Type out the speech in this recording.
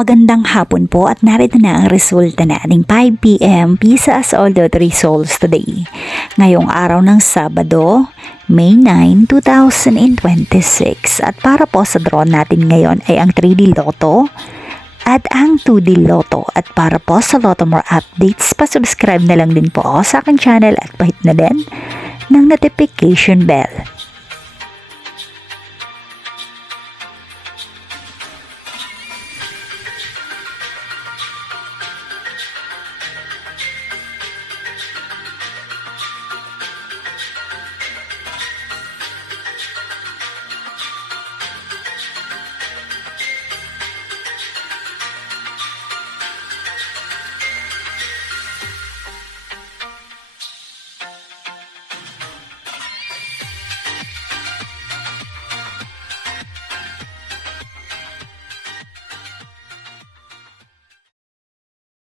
Magandang hapon po at narito na ang resulta nating 5 p.m. Pisa as all the results today. Ngayong araw ng Sabado, May 9, 2026. At para po sa draw natin ngayon ay ang 3D Lotto at ang 2D Lotto. At para po sa Lotto More updates, pa-subscribe na lang din po ako sa aking channel at pahit na din ng notification bell.